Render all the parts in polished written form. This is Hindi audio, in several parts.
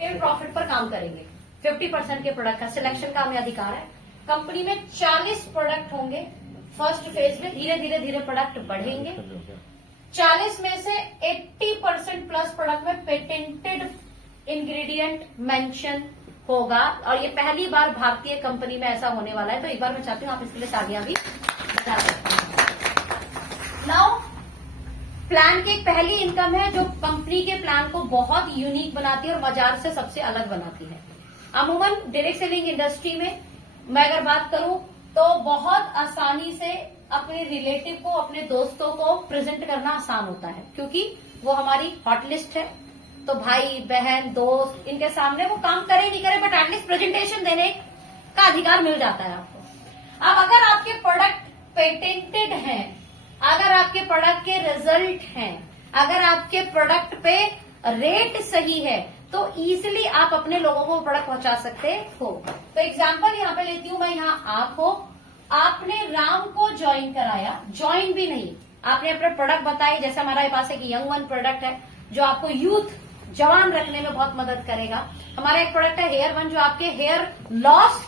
रिटेल प्रॉफिट पर काम करेंगे। 50% के प्रोडक्ट का सिलेक्शन का हमें अधिकार है। कंपनी में 40 प्रोडक्ट होंगे। फर्स्ट फेज में धीरे धीरे धीरे प्रोडक्ट बढ़ेंगे। 40 में से 80% प्लस प्रोडक्ट में पेटेंटेड इंग्रेडिएंट मेंशन होगा और ये पहली बार भारतीय कंपनी में ऐसा होने वाला है। तो एक बार मैं चाहती हूँ आप इसके लिए तालियां भी बजा सकते हैं। नाउ प्लान की एक पहली इनकम है जो कंपनी के प्लान को बहुत यूनिक बनाती है और बाजार से सबसे अलग बनाती है। अमूमन डायरेक्ट सेलिंग इंडस्ट्री में मैं अगर बात करूं तो बहुत आसानी से अपने रिलेटिव को, अपने दोस्तों को प्रेजेंट करना आसान होता है क्योंकि वो हमारी हॉट लिस्ट है। तो भाई बहन दोस्त इनके सामने वो काम करे नहीं करे बट एटलीस्ट प्रेजेंटेशन देने का अधिकार मिल जाता है आपको। अब अगर आपके प्रोडक्ट पेटेंटेड हैं, अगर आपके प्रोडक्ट के रिजल्ट हैं, अगर आपके प्रोडक्ट पे रेट सही है तो इजीली आप अपने लोगों को प्रोडक्ट पहुंचा सकते हो। तो एग्जांपल यहां पे लेती हूं मैं, यहां आप हो, आपने राम को ज्वाइन कराया, ज्वाइन भी नहीं, आपने अपने प्रोडक्ट बताए। जैसे हमारे पास एक यंग वन प्रोडक्ट है जो आपको यूथ जवान रखने में बहुत मदद करेगा। हमारा एक प्रोडक्ट है हेयर वन जो आपके हेयर लॉस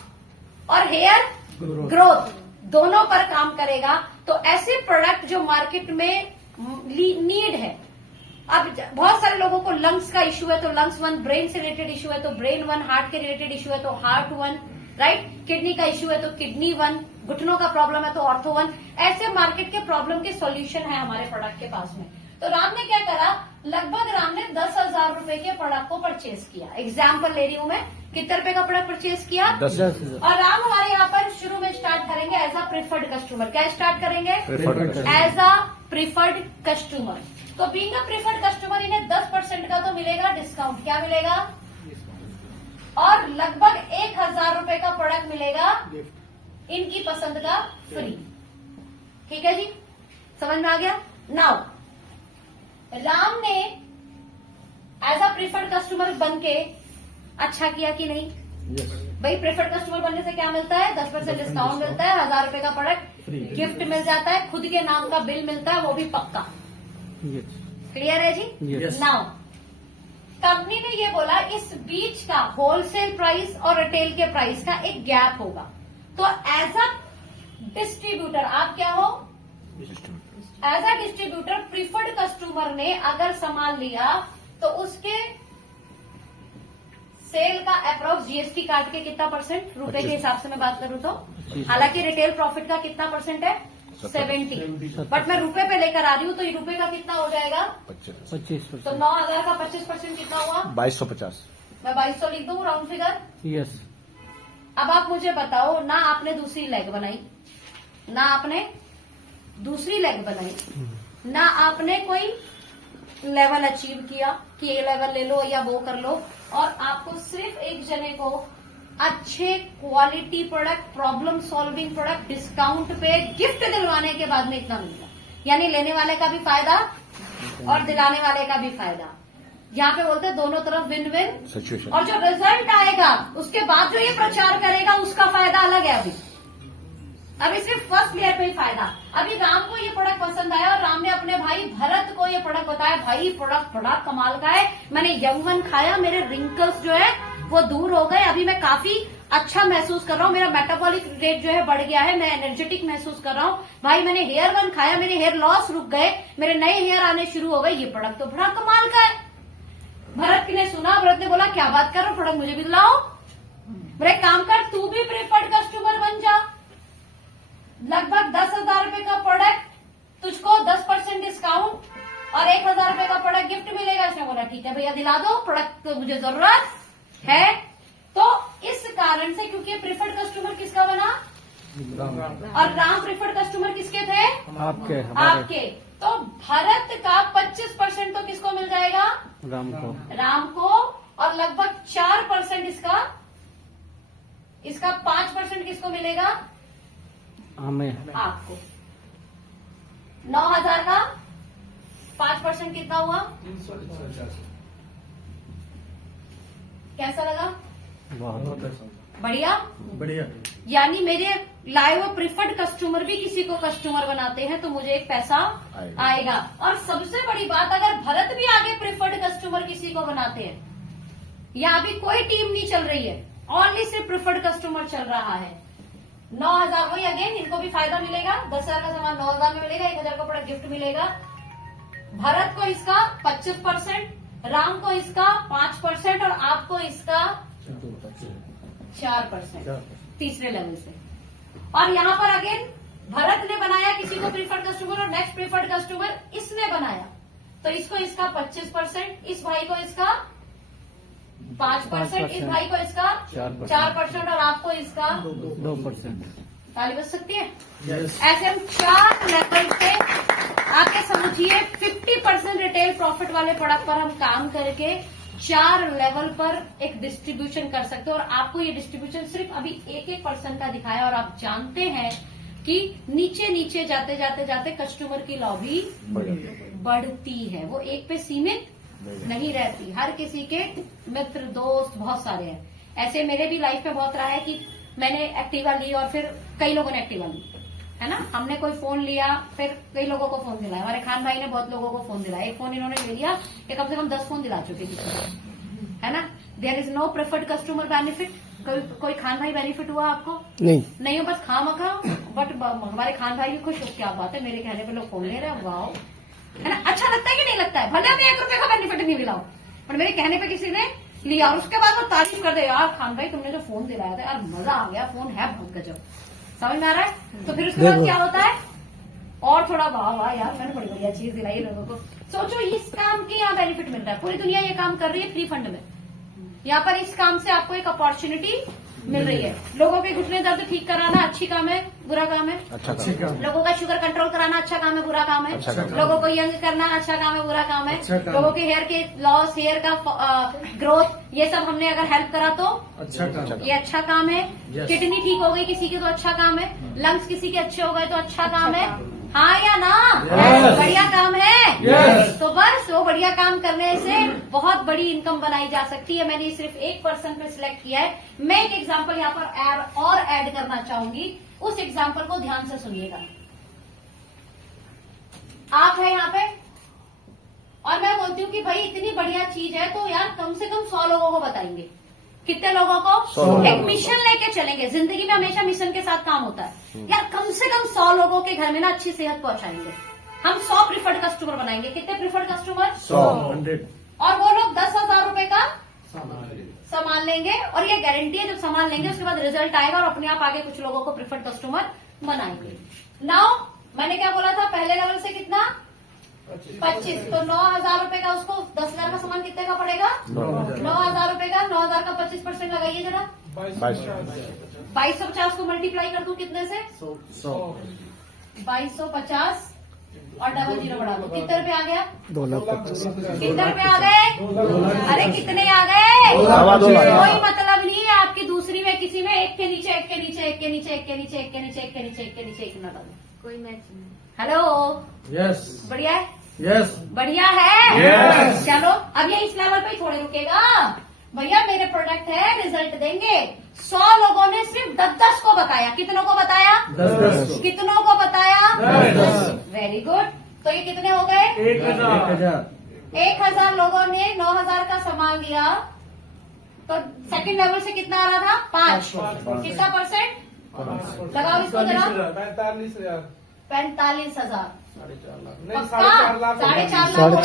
और हेयर ग्रोथ दोनों पर काम करेगा। तो ऐसे प्रोडक्ट जो मार्केट में नीड है। अब बहुत सारे लोगों को लंग्स का इश्यू है तो लंग्स वन, ब्रेन से रिलेटेड इश्यू है तो ब्रेन वन, हार्ट के रिलेटेड इश्यू है तो हार्ट वन, राइट, किडनी का इश्यू है तो किडनी वन, घुटनों का प्रॉब्लम है तो ऑर्थो वन। ऐसे मार्केट के प्रॉब्लम के सॉल्यूशन है हमारे प्रोडक्ट के पास में। तो राम ने क्या करा, लगभग राम ने 10,000 रुपए के प्रोडक्ट को परचेज किया। एग्जाम्पल ले रही हूं मैं, कितने रुपए का प्रोडक्ट परचेज किया? 10,000। और राम हमारे यहाँ पर शुरू में स्टार्ट करेंगे एज अ प्रिफर्ड कस्टमर। क्या स्टार्ट करेंगे? As a preferred customer. तो बीइंग अ प्रिफर्ड कस्टमर इन्हें 10% का तो मिलेगा डिस्काउंट। क्या मिलेगा? और लगभग 1,000 रुपए का प्रोडक्ट मिलेगा इनकी पसंद का फ्री। ठीक है जी, समझ में आ गया? नाउ राम ने एज अ प्रिफर्ड कस्टमर बन के अच्छा किया कि नहीं? भाई प्रिफर्ड कस्टमर बनने से क्या मिलता है? 10% डिस्काउंट मिलता है, 1,000 रुपए का प्रोडक्ट गिफ्ट मिल जाता है, खुद के नाम का बिल मिलता है, वो भी पक्का। क्लियर है जी? नाउ कंपनी ने ये बोला इस बीच का होलसेल प्राइस और रिटेल के प्राइस का एक गैप होगा। तो एज अ डिस्ट्रीब्यूटर आप क्या हो? As a distributor preferred customer ने अगर सामान लिया तो उसके सेल का अप्रोक्स जीएसटी काट के कितना परसेंट, रुपए के हिसाब से मैं बात करूं तो, हालांकि रिटेल प्रॉफिट का कितना परसेंट है? 70। बट मैं रुपए पे लेकर आ रही हूँ तो ये रुपए का कितना हो जाएगा? 25%। तो 9,000 का 25% कितना हुआ? 2250। मैं 2200 लिख दूं राउंड फिगर। यस। अब आप मुझे बताओ, ना आपने दूसरी लेग बनाई, ना आपने दूसरी लेग बनाई, ना आपने कोई लेवल अचीव किया कि ये लेवल ले लो या वो कर लो, और आपको सिर्फ एक जने को अच्छे quality product, problem solving product discount पे गिफ्ट दिलवाने के बाद में इतना मिलता। यानी लेने वाले का भी फायदा और दिलाने वाले का भी फायदा। यहाँ पे बोलते हैं दोनों तरफ विन विन सिचुएशन। और जो रिजल्ट आएगा उसके बाद जो ये प्रचार करेगा उसका फायदा अलग है। अभी सिर्फ फर्स्ट लेयर पे ही फायदा। अभी राम को ये प्रोडक्ट पसंद आया और राम ने अपने भाई भरत को ये प्रोडक्ट बताया, भाई प्रोडक्ट बड़ा कमाल का है, मैंने यंग वन खाया, मेरे रिंकल्स जो है वो दूर हो गए, अभी मैं काफी अच्छा महसूस कर रहा हूँ, मेरा मेटाबॉलिक रेट जो है बढ़ गया है, मैं एनर्जेटिक महसूस कर रहा हूँ, भाई मैंने हेयर वन खाया, मेरे हेयर लॉस रुक गए, मेरे नए हेयर आने शुरू हो गए, ये प्रोडक्ट तो बड़ा कमाल का है। भरत ने सुना, भरत ने बोला क्या बात कर रहे हो, प्रोडक्ट मुझे भी दिलाओ। मेरे काम कर, तू भी प्रेफर्ड कस्टमर बन जा। लगभग 10,000 रुपए का प्रोडक्ट, तुझको 10% डिस्काउंट और 1,000 रुपए का प्रोडक्ट गिफ्ट मिलेगा। इसने बोला ठीक है भैया दिला दो, प्रोडक्ट तो मुझे जरूरत है। तो इस कारण से, क्योंकि प्रिफर्ड कस्टमर किसका बना? और राम प्रिफर्ड कस्टमर किसके थे? आपके। तो भरत का 25% तो किसको मिल जाएगा? राम को। और लगभग 4% इसका 5% किसको मिलेगा? हमें। आपको। 9,000 का 5% कितना हुआ? 350। कैसा लगा? बहुत बढ़िया। बढ़िया। यानी मेरे लाए हुए प्रिफर्ड कस्टमर भी किसी को कस्टमर बनाते हैं तो मुझे एक पैसा आएगा। और सबसे बड़ी बात, अगर भरत भी आगे प्रिफर्ड कस्टमर किसी को बनाते हैं यहाँ भी कोई टीम नहीं चल रही है, ओनली सिर्फ प्रिफर्ड कस्टमर चल रहा है। 9,000 वही अगेन इनको भी फायदा मिलेगा, 10,000 का सामान 9,000 में मिलेगा, 1,000 का प्रोडक्ट गिफ्ट मिलेगा। भरत को इसका 25%, राम को इसका 5% और आपको इसका 4% तीसरे लेवल से। और यहाँ पर अगेन भरत ने बनाया किसी को प्रीफर्ड कस्टमर और नेक्स्ट प्रीफर्ड कस्टमर इसने बनाया, तो इसको इसका 25%, इस भाई को इसका 5%, इस भाई को इसका 4% और आपको इसका 2%। ताली बज सकती है। Yes. ऐसे हम 4 लेवल पे आके समझिए 50% रिटेल प्रॉफिट वाले प्रोडक्ट पर हम काम करके 4 लेवल पर एक डिस्ट्रीब्यूशन कर सकते हैं। और आपको ये डिस्ट्रीब्यूशन सिर्फ अभी 1% का दिखाया, और आप जानते हैं कि नीचे नीचे जाते जाते जाते कस्टमर की लॉबी बढ़ती है, वो एक पे सीमित नहीं रहती। हर किसी के मित्र दोस्त बहुत सारे हैं। ऐसे मेरे भी लाइफ में बहुत रहा है कि मैंने एक्टिवा ली और फिर कई लोगों ने एक्टिवा ली, है ना। हमने कोई फोन लिया, फिर कई लोगों को फोन दिलाया। हमारे खान भाई ने बहुत लोगों को फोन दिलाया। एक फोन इन्होंने ले लिया, ये कम से कम 10 फोन दिला चुके किसी को, है ना। There is no preferred customer benefit. कोई खान भाई बेनिफिट हुआ आपको? नहीं हो, बस खामखा। बट हमारे खान भाई भी खुश हो, क्या बात है, मेरे कहने पे लोग फोन ले रहे हैं, वाओ, है ना। अच्छा लगता है कि नहीं लगता है? भले हमें 1 रुपए का बेनिफिट नहीं मिला हो, पर मेरे कहने पे किसी ने लिया और उसके बाद वो तारीफ कर दे, यार खान भाई तुमने जो फोन दिलाया था यार मजा आ गया, फोन है बहुत गजब। समझ में आ रहा है? तो फिर उसके बाद क्या होता है, और थोड़ा वाह वाह यार मैंने बड़ी बढ़िया चीज दिलाई लोगों को। सोचो इस काम की यहाँ बेनिफिट मिल रहा है, पूरी दुनिया ये काम कर रही है फ्री फंड में। यहाँ पर इस काम से आपको एक अपॉर्चुनिटी मिल रही है। लोगों के घुटने दर्द ठीक कराना अच्छी काम है, बुरा काम है? अच्छा काम। लोगों का शुगर कंट्रोल कराना अच्छा काम है, बुरा काम है? लोगों को यंग करना अच्छा काम है, बुरा काम है? लोगों के हेयर के लॉस, हेयर का ग्रोथ, ये सब हमने अगर हेल्प करा तो अच्छा काम। ये अच्छा काम है। किडनी ठीक हो गई किसी की तो अच्छा काम है। लंग्स किसी के अच्छे हो गए तो अच्छा काम है, हाँ या ना? बढ़िया काम है। तो बस वो बढ़िया काम करने से बहुत बड़ी इनकम बनाई जा सकती है। मैंने सिर्फ 1% पे सिलेक्ट किया है। मैं एक एग्जांपल यहाँ पर ऐड करना चाहूंगी, उस एग्जांपल को ध्यान से सुनिएगा। आप है यहाँ पे और मैं बोलती हूँ कि भाई इतनी बढ़िया चीज है तो यार कम से कम 100 लोगों को बताएंगे। कितने लोगों को? 100 एक मिशन लेके चलेंगे। जिंदगी में हमेशा मिशन के साथ काम होता है। यार कम से कम 100 लोगों के घर में ना अच्छी सेहत पहुंचाएंगे। हम 100 प्रिफर्ड कस्टमर बनाएंगे। कितने प्रिफर्ड कस्टमर? 100 और वो लोग 10,000 रुपए का सामान लेंगे और ये गारंटी है जब सामान लेंगे उसके बाद रिजल्ट आएगा और अपने आप आगे कुछ लोगों को प्रिफर्ड कस्टमर बनाएंगे। नाउ मैंने क्या बोला था, पहले लेवल से कितना? 25। तो 9,000 रुपए का उसको 10,000 का सामान कितने का पड़ेगा? 9,000 रुपए का। 9,000 का 25% लगाइए जरा। 2250 को मल्टीप्लाई कर दूं कितने से? 2250 और डबल जीरो बढ़ा दो। कितने रुपए आ गया? 2,25,000। कितने रुपए आ गए? अरे कितने आ गए? 2,25,000। कोई मतलब नहीं है आपकी दूसरी में किसी में एक के नीचे एक के नीचे एक के नीचे एक के नीचे एक के नीचे एक के नीचे एक के नीचे एक न डालो। कोई मैच नहीं। हेलो, यस बढ़िया है? यस बढ़िया है। Yes. चलो अब ये इस लेवल पे ही थोड़े रुकेगा भैया। मेरे प्रोडक्ट है, रिजल्ट देंगे। 100 लोगों ने सिर्फ 10-10 को बताया। कितनों को बताया? 10 कितनों को बताया? 10। Very good. तो ये कितने हो गए? 1,000। 1,000 लोगों ने 9,000 का सामान लिया तो सेकंड लेवल से कितना आ रहा था? 5। कितना परसेंट? लगाओ इसको जरा। 45,000। 45,000। 4.5 लाख। 4.5 लाख लाख।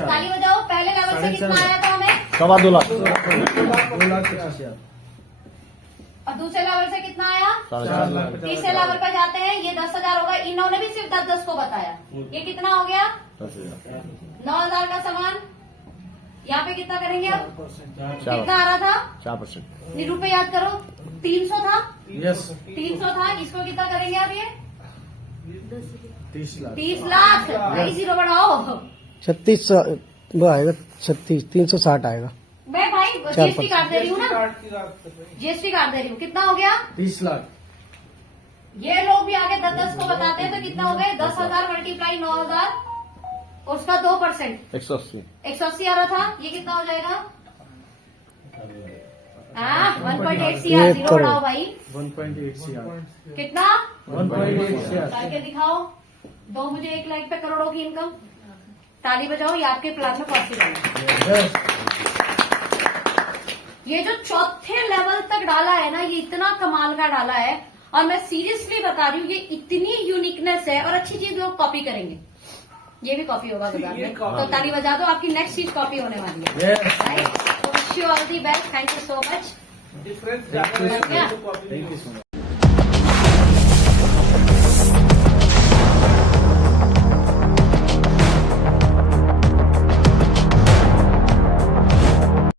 ताली बजाओ। पहले लेवल से कितना आया था हमें? 2.25 लाख। 2,85,000। और दूसरे लेवल से कितना आया? 4 लाख। तीसरे लेवल पर जाते हैं, ये 10,000 होगा। इन्होंने भी सिर्फ 10-10 को बताया। ये कितना हो गया? 10,000। 9,000 का सामान। यहाँ पे कितना करेंगे अब? 4%। कितना आ रहा था? 4%। रुपए याद करो। 300 था। यस 300 था। इसको कितना करेंगे अब? ये 30 लाख। 30 लाख। भाई जीरो बढ़ाओ। 36 वो आएगा, 36 360 आएगा। मैं भाई जीएसटी काट दे रही हूँ ना, कार्ड की बात कर रहे हैं। जीएसटी काट दे रही हूँ। कितना हो गया? 30 लाख। ये लोग भी आगे 10-10 को बताते हैं तो कितना हो गए? 10,000 मल्टीप्लाई 9,000 उसका 2%। 180। 180 आ रहा था। ये कितना हो जाएगा? 1.8 CR। जीरो बढ़ाओ भाई। 1.8 CR। कितना? 1.8 CR। करके दिखाओ। दो मुझे 1 लाख पे करोड़ों की इनकम। ताली बजाओ। ये आपके प्लान में पॉसिबल है। यस ये जो चौथे लेवल तक डाला है ना, ये इतना कमाल का डाला है, और मैं सीरियसली बता रही हूँ, ये इतनी यूनिकनेस है, और अच्छी चीज लोग कॉपी करेंगे। ये भी कॉपी होगा बाजार ये में, copy तो ताली बजा दो, आपकी नेक्स्ट चीज कॉपी होने वाली है। Right, wish you all the best, thank you so much. Difference ज्यादा Yeah. रहेगा तो कॉपी नहीं Thank you होगा। so much.